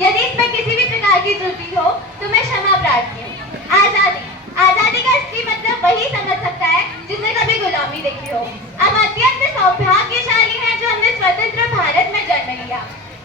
यदि इसमें किसी भी प्रकार की त्रुटि हो तो मैं क्षमा प्रार्थी हूँ। आजादी आजादी का असली मतलब वही समझ सकता है जिसने कभी गुलामी देखी हो। हम अत्यंत सौभाग्यशाली हैं जो हमने स्वतंत्र भारत में जन्म लिया।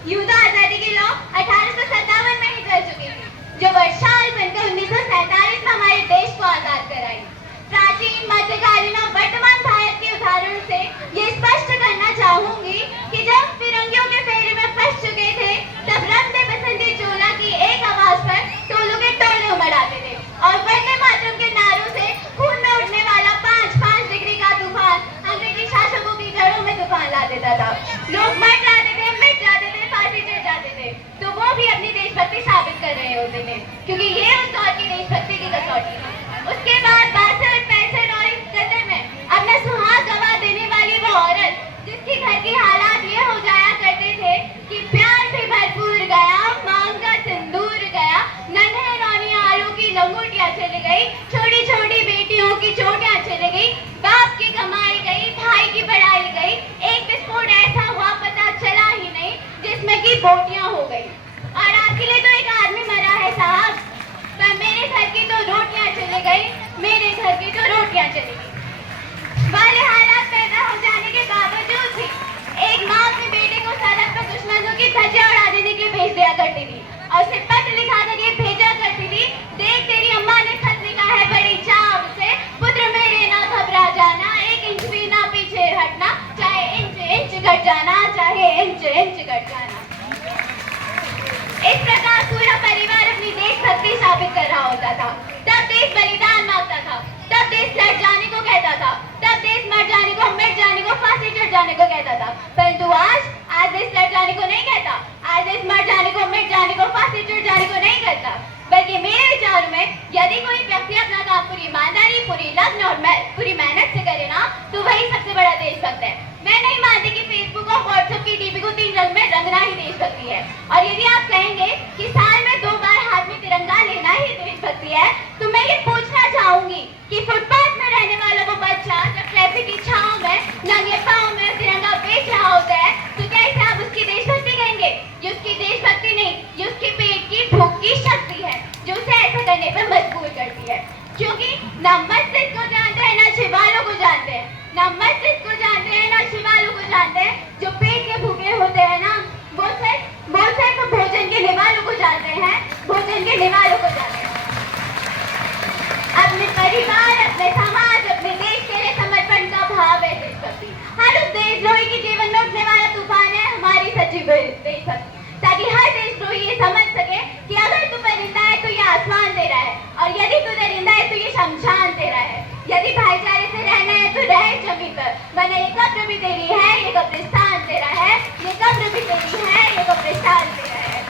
यूं तो आजादी की लौ 1857 में ही चल चुकी थी, जो वर्षाल बनकर 1947 में हमारे देश को आजाद कराई। प्राचीन, मध्यकालीन और वर्तमान भारत के उदाहरण से ये स्पष्ट करना चाहूंगी कि जब फिरंगियों के फेरे में फंस चुके थे, तब रंग दे बसंती चोला की एक आवाज पर टोलों के टोले उमड़ आते थे और वंदे मातरम के नारों से खून में उठने वाला 5-5 डिग्री का तूफान अंग्रेजी शासकों की जड़ों में तूफान ला देता था। लोग मर जाते थे, मिट जाते थे, फांसी चढ़ जाते थे, तो वो भी अपनी देशभक्ति साबित कर रहे होते थे, क्योंकि ये उस दौर की देशभक्ति की कसौटी थी। उसके बाद 62, 65 और 71 में अपना सुहाग गवा देने वाली वो औरत, जिसके घर की हालात ये हो जाया करते थे कि प्यार भी भरपूर गया, मांग का सिंदूर गया, नन्हे नौनी आलू की लंगोटियां चली गई, छोटी छोटी बेटियों की चोटियां चली गई, बाप की कमाई गई, भाई की पढ़ाई गई, एक विस्फोट ऐसा हुआ पता चला ही नहीं जिसमें की बोटियां हो गई। और आपके लिए तो एक आदमी मरा है साहब, पर मेरे घर की तो रोटियां चली गई, मेरे घर की तो रोटियां चली गई। वाले हालात पैदा हो जाने के बावजूद भी एक माँ अपने बेटे को सड़क पर दुश्मनों की धज्जियां उड़ा देने के लिए भेज दिया करती थी और उसे पत्र लिखा कर ये भेजा करती थी, देख तेरी अम्मा ने खत लिखा है बड़ी चाव से, पुत्र मेरे ना घबरा जाना, 1 इंच भी ना पीछे हटना, चाहे इंच इंच घट जाना, चाहे इंच इंच घट जाना। इस प्रकार पूरा परिवार अपनी देशभक्ति साबित कर रहा होता था। तब देश बलिदान मांगता था, तब देश लड़ जाने को कहता था, तब देश मर जाने को, मिट जाने को, फांसी चढ़ जाने को कहता था। परंतु आज देश लड़ जाने को नहीं कहता, आज देश मर जाने को, मिट जाने को, फांसी चढ़ जाने को नहीं कहता, बल्कि मेरे विचार में यदि कोई व्यक्ति अपना काम पूरी ईमानदारी, पूरी लगन और पूरी मेहनत से करे ना, तो वही सबसे बड़ा देशभक्त है। मैं नहीं मानती कि फेसबुक और व्हाट्सएप की डीपी को 3 रंग में रंगना ही देशभक्ति है। और यदि आप कहेंगे कि साल में 2 बार हाथ में तिरंगा लेना ही देशभक्ति है, तो मैं ये पूछना चाहूंगी कि फुटपाथ में रहने वालों को बच्चा जब ट्रैफिक की छांव में नंगे पांव में तिरंगा बेच रहा होता है, तो क्या इसे आप उसकी देशभक्ति कहेंगे? ये उसकी देशभक्ति नहीं, ये उसके पेट की भूख की शक्ति है जो उसे ऐसा करने पर मजबूर करती है। क्योंकि न मस्जिद को जानते हैं, न शिवालों को जानते हैं, न मस्जिद को जानते हैं, न शिवालों को जानते हैं। जो पेट के भूखे होते हैं ना, वो सिर्फ भोजन के निवालों को जानते हैं, भोजन के निवालों को जानते हैं। अपने परिवार, अपने समाज, अपने देश के लिए समर्पण का भाव है देशभक्ति। हर उस देशद्रोही के जीवन में उठने वाला तूफान है हमारी सच्ची देशभक्ति, ताकि हर देशद्रोही ये समझ सके कि अगर तू परिंदा है तो ये आसमान दे रहा है, और यदि तू दरिंदा है तो ये शमशान दे रहा है। यदि भाईचारे से रहना है तो रह जमीन पर, वरना ये कब्र भी तेरी है, ये कब्रिस्तान तेरा है, ये कब्र भी तेरी है, ये कब्रिस्तान तेरा है।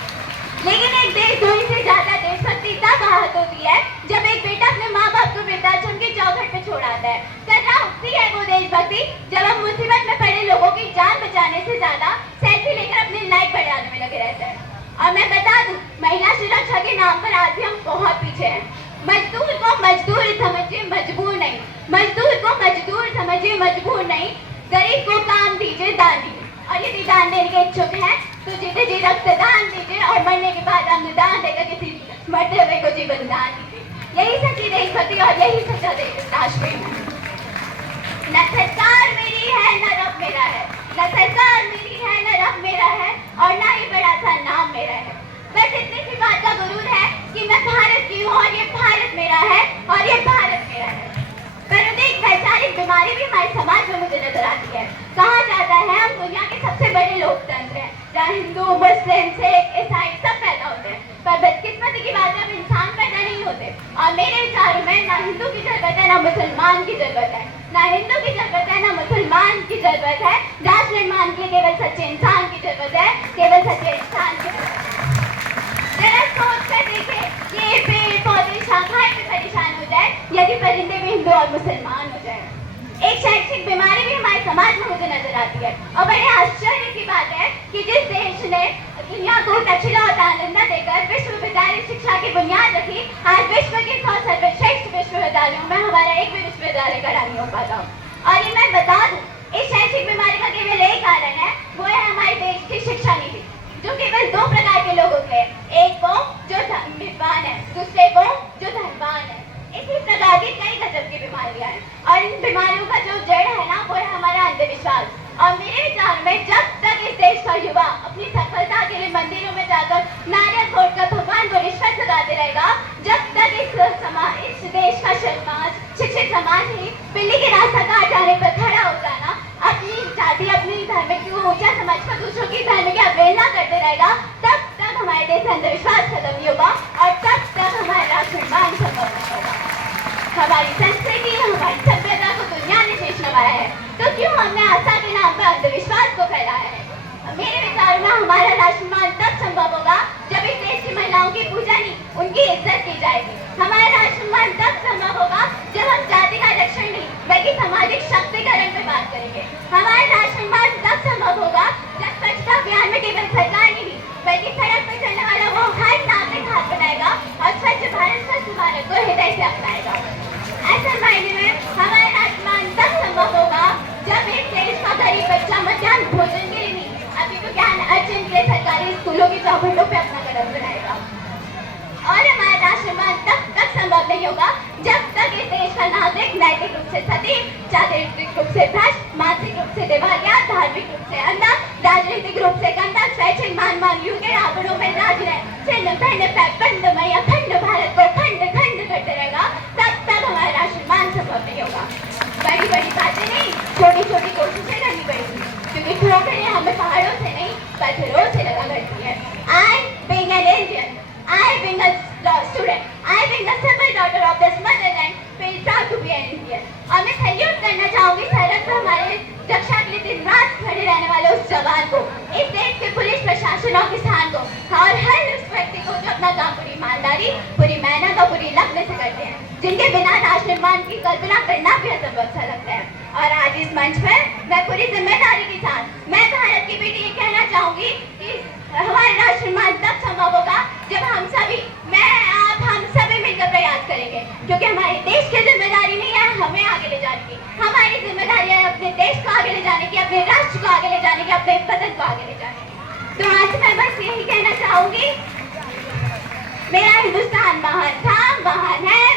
लेकिन एक देशद्रोही से ज्यादा देशभक्ति तब आहत होती है जब एक बेटा अपने माँ बाप को वृद्धाश्रम की चौखट पे छोड़ आता है। करना उठती है वो देशभक्ति जब हम मुसीबत में पड़े लोगों की जान बचाने से ज्यादा सेल्फी लेकर अपनी लाइफ बढ़ाने में लगे रहते हैं। और मैं बता दूं, महिला सुरक्षा के नाम पर आज भी हम बहुत पीछे हैं। मजदूर को मजदूर समझिए, मजबूर नहीं। मजदूर को मजदूर समझिए, मजबूर नहीं। गरीब को काम दीजिए, दान दीजिए, और यदि दान देने के इच्छुक हैं तो जीते जी रक्तदान दीजिए और मरने के बाद अनुदान देकर किसी मरते हुए को जीवन दान दीजिए। यही सच्ची देशभक्ति और यही सच्चा राष्ट्रप्रेम है। न सरकार मेरी है, न रब मेरा है, न सरकार मेरी है, न रब मेरा है, और न ही बड़ा सा नाम मेरा है। बस इतनी सी बात का गुरूर है कि मैं भारत की हूँ और ये भारत मेरा है और ये भारत मेरा है। परंतु एक वैचारिक बीमारी भी हमारे समाज में मुझे नजर आती है। कहा जाता है हम दुनिया के सबसे बड़े लोकतंत्र हैं, जहाँ हिंदू, मुस्लिम, सिख, ईसाई सब पैदा होते हैं, पर बदकिस्मती की बात है अब इंसान पैदा नहीं होते। और मेरे विचार में ना हिंदू की जरूरत है, ना मुसलमान की जरूरत है, ना हिंदू की जरूरत है, ना मुसलमान की जरूरत है। राष्ट्र निर्माण के लिए केवल सच्चे इंसान की जरूरत है, केवल सच्चे इंसान की जरूरत है। जरा सोच कर देखें, ये पेड़ पौधे शाखाएं भी परेशान हो जाए यदि परिंदे भी हिंदू और मुसलमान हो जाए। एक शैक्षिक बीमारी भी हमारे समाज में मुझे नजर आती है, और बड़े आश्चर्य की बात है कि जिस देश ने दुनिया को तक्षशिला और नालंदा देकर विश्वविद्यालय शिक्षा की बुनियाद रखी, आज विश्व के 100 सर्वश्रेष्ठ विश्वविद्यालयों में हमारा एक भी विश्वविद्यालय खड़ा नहीं हो पाता। और ये मैं बता दूं, इस शैक्षिक बीमारी का केवल एक कारण है, वो है हमारे देश की शिक्षा नीति, जो केवल 2 प्रकार के लोग होते हैं, जो धनवान है। इसी प्रकार की कई गजब की बीमारियां हैं और इन बीमारियों का जो जड़ है ना, वो है हमारा अंधविश्वास। और मेरे विचार में जब तक इस देश का युवा अपनी सफलता के लिए मंदिरों में जाकर नारियल फोड़कर भगवान को रिश्वत लगाते रहेगा, जब तक इस देश का शिक्षित समाज ही बिल्ली के रास्ता काट जाने पर खड़ा होता है ना, अपनी जाति अपनी धर्म को ऊंचा समझकर दूसरों की धर्म की अवहेलना करते रहेगा, तब तक हमारे देश में अंधविश्वास खत्म नहीं होगा और तब तक हमारा राष्ट्र निर्माण संभव नहीं होगा। हमारी संस्कृति हमारी सभ्यता को दुनिया ने शेष नवाया है, तो क्यों हमने आस्था के नाम पर अंधविश्वास को फैलाया है? मेरे विचार में हमारा राष्ट्र निर्माण तब संभव होगा जब इस देश की महिलाओं की पूजा नहीं, उनकी इज्जत की जाएगी। हमारा राष्ट्र निर्माण तब संभव होगा जब हम जाति का रक्षण नहीं बल्कि सामाजिक शक्तिकरण पे बात करेंगे। हमारा राष्ट्र निर्माण तब संभव होगा जब स्वच्छता अभियान में केवल सरकार नहीं बल्कि सड़क पर चलने वाला वो हर नागरिक हाथ बनाएगा और स्वच्छ भारत स्वच्छ भारत को हृदय से अपनाएगा। ऐसे मायने में हमारा राष्ट्र निर्माण तब संभव होगा जब एक देश का गरीब बच्चा मध्याह्न भोजन के लिए नहीं अभी तो ज्ञान अर्जन के सरकारी स्कूलों की चौखटों पे अपना कदम बढ़ाएगा। और हमारा राष्ट्र निर्माण तब तक संभव नहीं होगा जब तक इस देश का नागरिक नैतिक रूप से सतीश, चारित्रिक रूप से भ्रष्ट, मानसिक रूप से दिवालिया, धार्मिक रूप से अंधा, राजनीतिक रूप से गंदा, स्वैच्छिक मान युग के आंकड़ों में राज रहे छिन्न भिन्न पैबंदमय अखंड भारत को खंड खंड करते रहेगा, तब तक हमारा राष्ट्र निर्माण संभव नहीं होगा। बड़ी बड़ी बातें नहीं, छोटी छोटी कोशिशें करनी पड़ेगी, क्योंकि ठोकरें हमें पहाड़ों से नहीं पत्थरों से लगा करती है। I being an Indian, I being a law student, I being a simple daughter of this motherland, feel proud to be an Indian। और मैं सैल्यूट करना चाहूंगी सरहद पर हमारे रक्षा के लिए दिन रात खड़े रहने वाले उस जवान को, इस देश के पुलिस प्रशासन और किसान को और हर उस व्यक्ति को जो अपना काम पूरी ईमानदारी, पूरी मेहनत और पूरी लगन से करते हैं, जिनके बिना राष्ट्र निर्माण की कल्पना करना भी असंभव सा लगता है। और आज इस मंच पर मैं पूरी जिम्मेदारी के साथ मैं भारत की बेटी ये कहना चाहूंगी कि हमारे राष्ट्र निर्माण तब संभव होगा जब हम सभी, मैं आप हम सभी मिलकर प्रयास करेंगे, क्योंकि हमारे देश की जिम्मेदारी नहीं है हमें आगे ले जाने की, हमारी जिम्मेदारी है अपने देश को आगे ले जाने की, अपने राष्ट्र को आगे ले जाने की, अपने वतन को आगे ले जाने की। तो आज मैं बस यही कहना चाहूंगी, मेरा हिंदुस्तान महान था, महान है,